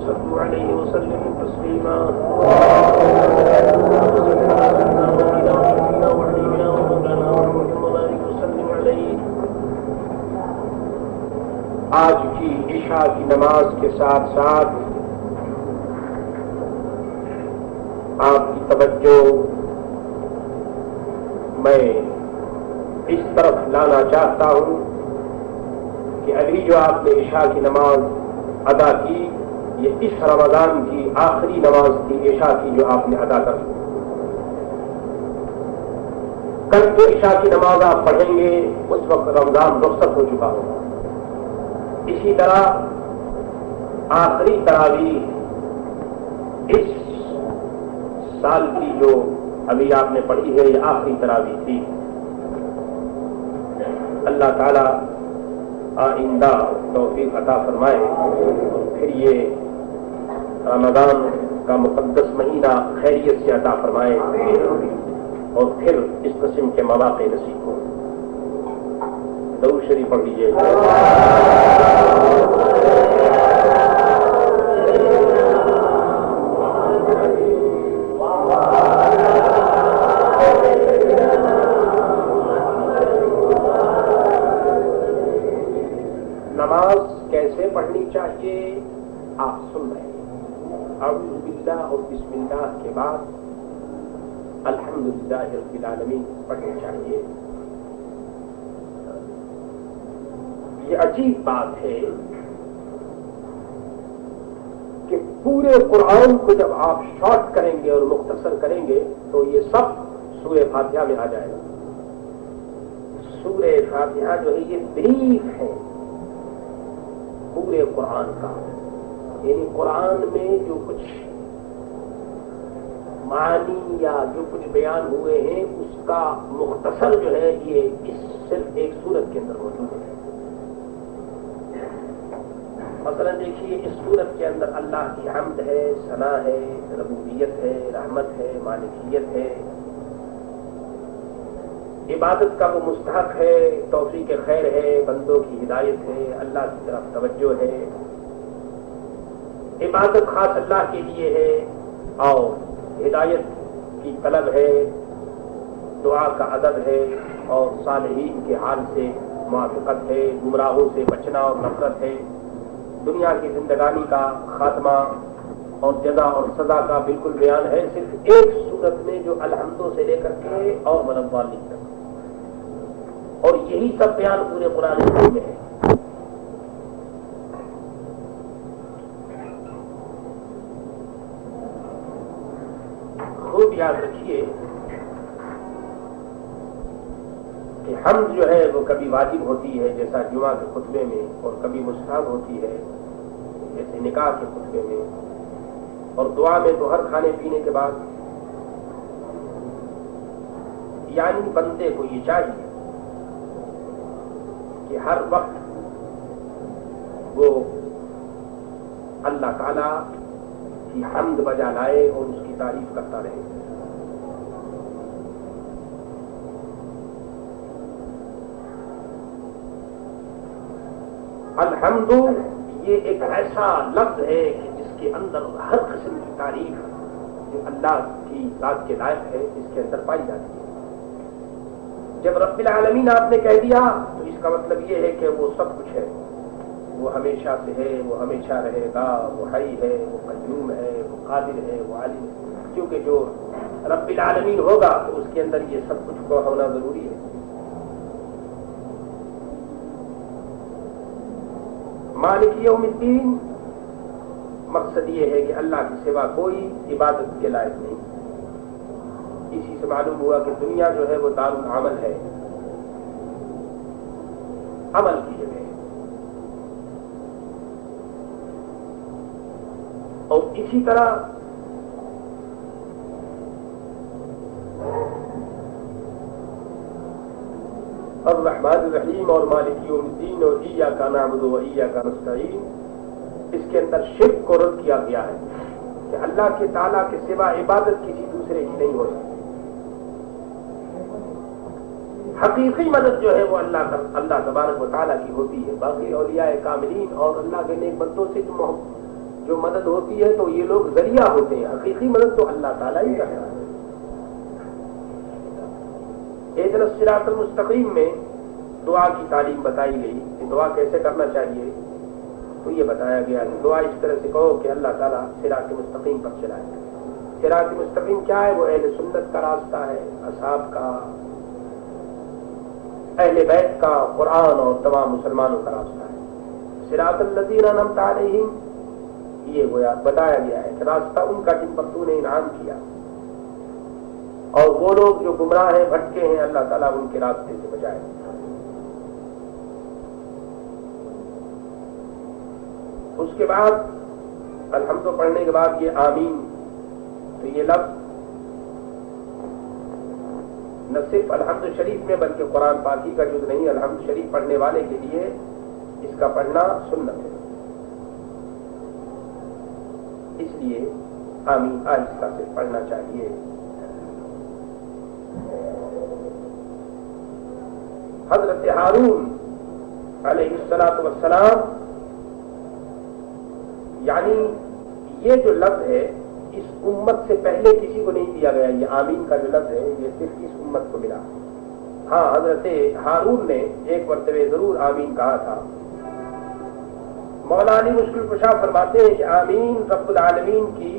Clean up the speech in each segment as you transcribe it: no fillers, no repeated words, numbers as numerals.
صلوا عليه وسلموا تسليما. آج کی عشاء کی نماز کے ساتھ ساتھ آپ کی توجہ میں اس طرف لانا چاہتا ہوں کہ ابھی جو آپ نے عشاء کی نماز ادا کی یہ اس رمضان کی آخری نماز تھی عشاء کی جو آپ نے ادا کر. کل جو عشاء کی نماز آپ پڑھیں گے اس وقت رمضان رخصت ہو چکا ہوگا. اسی طرح آخری تراویح اس سال کی جو ابھی آپ نے پڑھی ہے یہ آخری تراویح تھی. اللہ تعالی آئندہ توفیق عطا فرمائے پھر یہ رمضان کا مقدس مہینہ خیریت سے عطا فرمائے اور پھر اس قسم کے مواقع نصیب ہوں. درود شریف پڑھ لیجیے. نماز کیسے پڑھنی چاہیے آپ سن رہے ہیں. اعوذ باللہ اور بسم اللہ کے بعد الحمدللہ رب العالمین پڑھنی چاہیے. یہ عجیب بات ہے کہ پورے قرآن کو جب آپ شارٹ کریں گے اور مختصر کریں گے تو یہ سب سورہ فاتحہ میں آ جائے گا. سورہ فاتحہ جو ہے یہ بریف ہے پورے قرآن کا. یعنی قرآن میں جو کچھ معنی یا جو کچھ بیان ہوئے ہیں اس کا مختصر جو ہے یہ صرف ایک سورت کے اندر موجود ہے. مثلا دیکھیے اس سورت کے اندر اللہ کی حمد ہے، ثنا ہے، ربوبیت ہے، رحمت ہے، مالکیت ہے، عبادت کا وہ مستحق ہے، توفیق خیر ہے، بندوں کی ہدایت ہے، اللہ کی طرف توجہ ہے، عبادت خاص اللہ کے لیے ہے اور ہدایت کی طلب ہے، دعا کا ادب ہے اور صالحین کے حال سے موافقت ہے، گمراہوں سے بچنا اور نفرت ہے، دنیا کی زندگانی کا خاتمہ اور جزا اور سزا کا بالکل بیان ہے صرف ایک سورت میں جو الحمدوں سے لے کر کے اور وللضالین تک. اور یہی سب بیان پورے قرآن کریم میں ہے. خوب یاد رکھیے کہ حمد جو ہے وہ کبھی واجب ہوتی ہے جیسا جمعہ کے خطبے میں اور کبھی مستحب ہوتی ہے جیسے نکاح کے خطبے میں اور دعا میں تو ہر کھانے پینے کے بعد. یعنی بندے کو یہ چاہیے کہ ہر وقت وہ اللہ تعالی کی حمد بجا لائے اور اس کی تعریف کرتا رہے. الحمد یہ ایک ایسا لفظ ہے کہ جس کے اندر ہر قسم کی تعریف جو اللہ کی ذات کے لائق ہے اس کے اندر پائی جاتی ہے. جب رب العالمین آپ نے کہہ دیا تو اس کا مطلب یہ ہے کہ وہ سب کچھ ہے، وہ ہمیشہ سے ہے، وہ ہمیشہ رہے گا، وہ حی ہے، وہ قیوم ہے، وہ قادر ہے، وہ عالم ہے. کیونکہ جو رب العالمین ہوگا تو اس کے اندر یہ سب کچھ کو ہونا ضروری ہے. مالک یوم الدین مقصد یہ ہے کہ اللہ کے سوا کوئی عبادت کے لائق نہیں. اسی سے معلوم ہوا کہ دنیا جو ہے وہ دار العمل ہے، عمل کی جگہ ہے. اور اسی طرح الرحمن الرحیم اور مالک یوم الدین اور ایاک نعبد و ایاک نستعین اس کے اندر شرک کو رد کیا گیا ہے کہ اللہ کے تعالیٰ کے سوا عبادت کسی دوسرے کی نہیں ہو سکتی. حقیقی مدد جو ہے وہ اللہ تبارک و تعالیٰ کی ہوتی ہے. باقی اولیاء کاملین اور اللہ کے نیک بندوں سے جو جو مدد ہوتی ہے تو یہ لوگ ذریعہ ہوتے ہیں، حقیقی مدد تو اللہ تعالیٰ ہی کرتا ہے۔ اہدنا الصراط المستقیم میں دعا کی تعلیم بتائی گئی کہ دعا کیسے کرنا چاہیے، تو یہ بتایا گیا کہ دعا اس طرح سے کہو کہ اللہ تعالیٰ صراط مستقیم پر چلائے۔ صراط مستقیم کیا ہے؟ وہ اہل سنت کا راستہ ہے، اصحاب کا، اہل بیت کا، قرآن اور تمام مسلمانوں کا راستہ ہے۔ صراط الذین انعمت علیہم، یہ گویا بتایا گیا ہے کہ راستہ ان کا جن پر تو نے انعام کیا، اور وہ لوگ جو گمراہ ہیں، بھٹکے ہیں، اللہ تعالیٰ ان کے راستے سے بچائے۔ اس کے بعد الحمد پڑھنے کے بعد یہ آمین، تو یہ لفظ نہ صرف الحمد شریف میں بلکہ قرآن پاکی کا جز نہیں، الحمد شریف پڑھنے والے کے لیے اس کا پڑھنا سنت ہے، اس لیے آمین آہستہ سے پڑھنا چاہیے۔ حضرت ہارون علیہ السلام، یعنی یہ جو لفظ ہے اس امت سے پہلے کسی کو نہیں دیا گیا، یہ آمین کا جو لفظ ہے یہ صرف اس امت کو ملا۔ ہاں، حضرت ہارون نے ایک مرتبہ ضرور آمین کہا تھا۔ مولا علی مشکل کشا فرماتے ہیں کہ آمین رب العالمین کی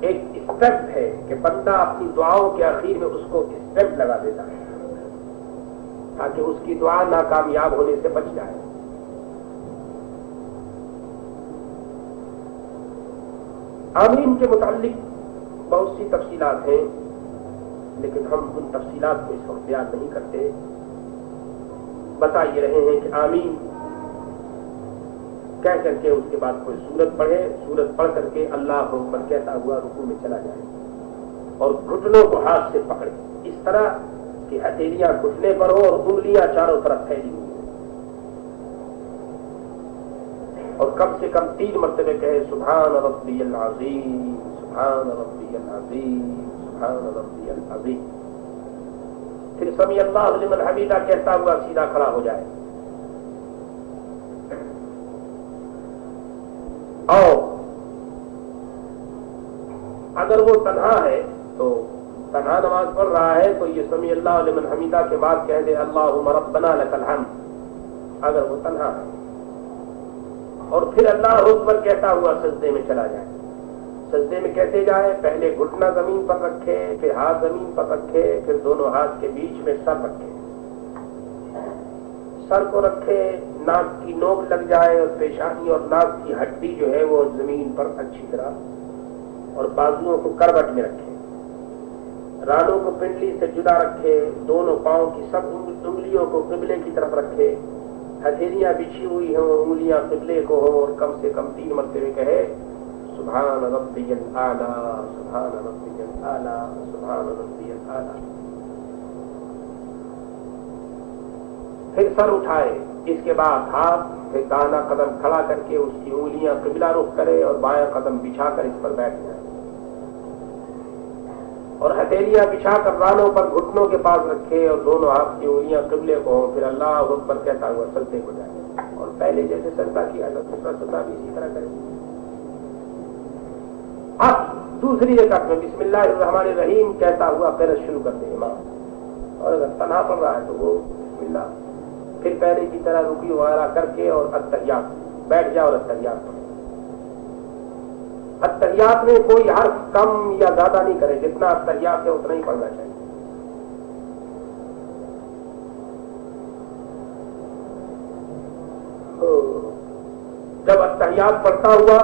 ایک اسٹیپ ہے کہ بندہ اپنی دعاؤں کے آخر میں اس کو اسٹیپ لگا دیتا ہے تاکہ اس کی دعا ناکامیاب ہونے سے بچ جائے۔ آمین کے متعلق بہت سی تفصیلات ہیں، لیکن ہم ان تفصیلات کو اس وقت بیان نہیں کرتے۔ بتا یہ رہے ہیں کہ آمین کہہ کر کے اس کے بعد کوئی سورت پڑھے، سورت پڑھ کر کے اللہ اکبر کہتا ہوا رکوع میں چلا جائے اور گھٹنوں کو ہاتھ سے پکڑے، اس طرح کہ ہتھیلیاں گھٹنے پر ہو اور انگلیاں چاروں طرف پھیلی ہوئی، اور کم سے کم 3 مرتبہ کہے سبحان ربی العظیم، سبحان ربی العظیم، سبحان ربی العظیم۔ پھر سمیع اللہ لمن حمیدہ کہتا ہوا سیدھا کھڑا ہو جائے، اور اگر وہ تنہا ہے تو تنہا نماز پڑھ رہا ہے تو یہ سمیع اللہ لمن حمیدہ کے بعد کہہ دے اللہم ربنا لک الحمد، اگر وہ تنہا ہے، اور پھر اللہ اکبر کہتا ہوا سجدے میں چلا جائے۔ سجدے میں کہتے جائے، پہلے گھٹنا زمین پر رکھے، پھر ہاتھ زمین پر رکھے، پھر دونوں ہاتھ کے بیچ میں سر رکھے، سر کو رکھے، ناک کی نوک لگ جائے اور پیشانی اور ناک کی ہڈی جو ہے وہ زمین پر اچھی طرح، اور بازوؤں کو کروٹ میں رکھے، رانوں کو پنڈلی سے جدا رکھے، دونوں پاؤں کی سب انگلیوں کو قبلے کی طرف رکھے، ہتھیلیاں بچھی ہوئی ہوں، انگلیاں قبلے کو ہوں، اور کم سے کم 3 مرتبہ کہے سبحان ربی الاعلی، سبحان ربی الاعلی، سبحان ربی الاعلی۔ پھر سر اٹھائے، اس کے بعد ہاتھ پھر داہنا قدم کھڑا کر کے اس کی انگلیاں قبلہ رخ کرے اور بایاں قدم بچھا کر اس پر بیٹھ جائے، اور ہتھیلیاں بچھا کر رانوں پر گھٹنوں کے پاس رکھے اور دونوں ہاتھ کی انگلیاں قبلے کو ہوں، پھر اللہ اکبر کہتا ہوا سجدے کو جائے، اور پہلے جیسے سجدہ کیا تھا دوسرا سجدہ بھی اسی طرح کرے۔ اب دوسری رکعت میں بسم اللہ الرحمن الرحیم کہتا ہوا قرأت شروع کر دے امام، اور اگر تنہا پڑھ رہا ہے تو وہ بسم اللہ، پھر پہلے کی طرح رکوع وغیرہ کر کے اور التحیات بیٹھ جائے اور التحیات پڑھے۔ التحیات میں کوئی حرف کم یا زیادہ نہیں کرے، جتنا التحیات ہے اتنا ہی پڑھنا چاہیے۔ جب التحیات پڑھتا ہوا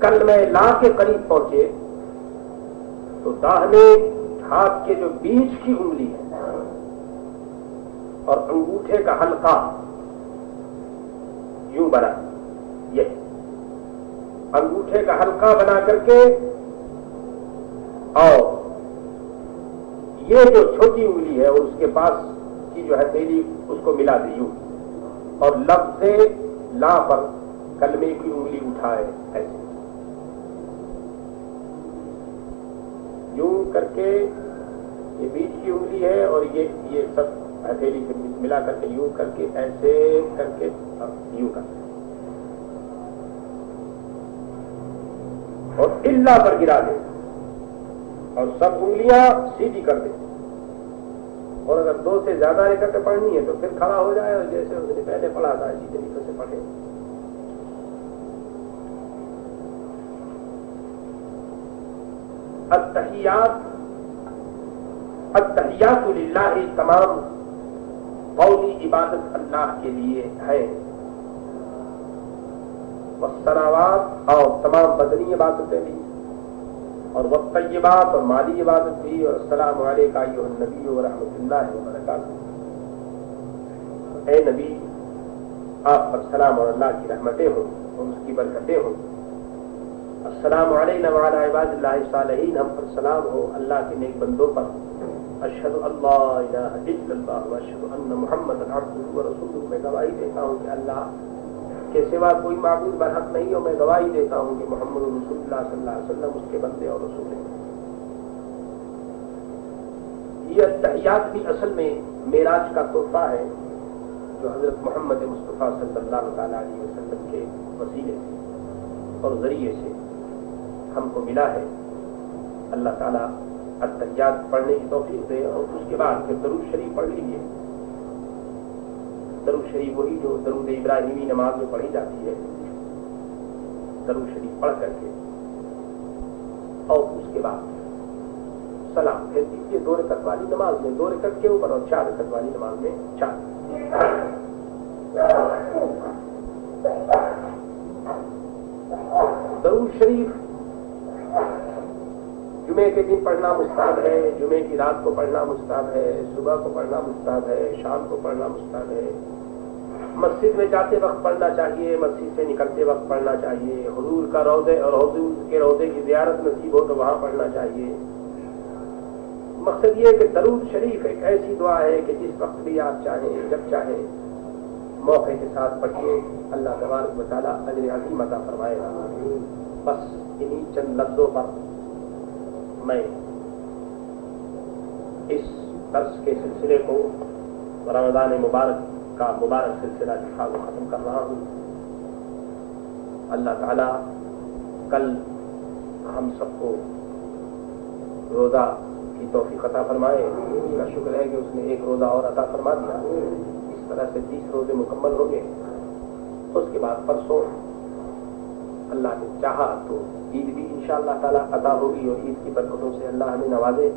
کلمہ لا کے قریب پہنچے تو داہنے ہاتھ کے جو بیچ کی انگلی ہے اور انگوٹھے کا حلقہ یوں بنا، یہ انگوٹھے کا حلقہ بنا کر کے، اور یہ جو چھوٹی انگلی ہے اور اس کے پاس کی جو ہتھیلی اس کو ملا دی یوں، اور لفظ لا پر کلمے کی انگلی اٹھائے ایسے یوں کر کے، یہ بیچ کی انگلی ہے اور یہ سب ہتھیلی کے بیچ ملا کر کے یوں کر کے ایسے کر کے یوں کر دے اور اللہ پر گرا دے اور سب انگلیاں سیدھی کر دے. اور اگر 2 سے زیادہ رکعتیں پڑھنی ہے تو پھر کھڑا ہو جائے اور جیسے اس نے پہلے پڑھا تھا اسی طریقے سے پڑھے. التحیات للہ، تمام قولی عبادت اللہ کے لیے ہے، والصلوات اور تمام بدنی عبادتیں بھی، اور والطیبات اور مالی عبادت بھی، اور السلام علیکہ ایھا النبی ورحمۃ اللہ وبرکاتہ. اے نبی آپ پر سلام اور اللہ کی رحمتیں ہوں اور اس کی برکتیں ہوں. السلام علینا وعلی عباد اللہ الصالحین، ہم پر سلام ہو اللہ کے نیک بندوں پر. اشہد ان لا الہ الا اللہ واشہد ان محمدا عبدہ ورسولہ، میں گواہی دیتا ہوں کہ اللہ کے سوا کوئی معبود برحق نہیں، اور میں گواہی دیتا ہوں کہ محمد رسول اللہ صلی اللہ علیہ وسلم اس کے بندے اور رسول ہیں. یہ تحیات بھی اصل میں معراج کا تحفہ ہے جو حضرت محمد مصطفیٰ صلی اللہ تعالی علیہ وسلم کے وسیلے سے اور ذریعے سے ہم کو ملا ہے. اللہ تعالیٰ التحیات پڑھنے کی توفیق دے، اور اس کے بعد پھر درود شریف پڑھ لیجیے. درود شریف وہی جو درود ابراہیمی نماز میں پڑھی جاتی ہے، درود شریف پڑھ کر کے اور اس کے بعد سلام پھیر دیجیے. 2 رکعت والی نماز میں 2 رکعت کے اوپر، اور 4 رکعت والی نماز میں 4. درود شریف جمعے کے دن پڑھنا مستحب ہے، جمعے کی رات کو پڑھنا مستحب ہے، صبح کو پڑھنا مستحب ہے، شام کو پڑھنا مستحب ہے. مسجد میں جاتے وقت پڑھنا چاہیے، مسجد سے نکلتے وقت پڑھنا چاہیے. حضور کا روضے اور حضور کے روضے کی زیارت نصیب ہو تو وہاں پڑھنا چاہیے. مقصد یہ ہے کہ درود شریف ایک ایسی دعا ہے کہ جس وقت بھی آپ چاہیں، جب چاہیں موقع کے ساتھ پڑھیے. اللہ تبارک و تعالیٰ اجر عظیم عطا فرمائے گا. بس انہی چند لفظوں پر میں اس درس کے سلسلے کو، رمضان مبارک کا مبارک سلسلہ جہاں کو ختم کر رہا ہوں. اللہ تعالیٰ کل ہم سب کو روزہ کی توفیق عطا فرمائے. اس کا شکر ہے کہ اس نے ایک روزہ اور عطا فرما دیا. اس طرح سے 30 روزے مکمل ہو گئے. اس کے بعد پرسوں اللہ نے چاہا تو عید بھی انشاءاللہ تعالیٰ عطا ہوگی، اور عید کی برکتوں سے اللہ ہمیں نوازے.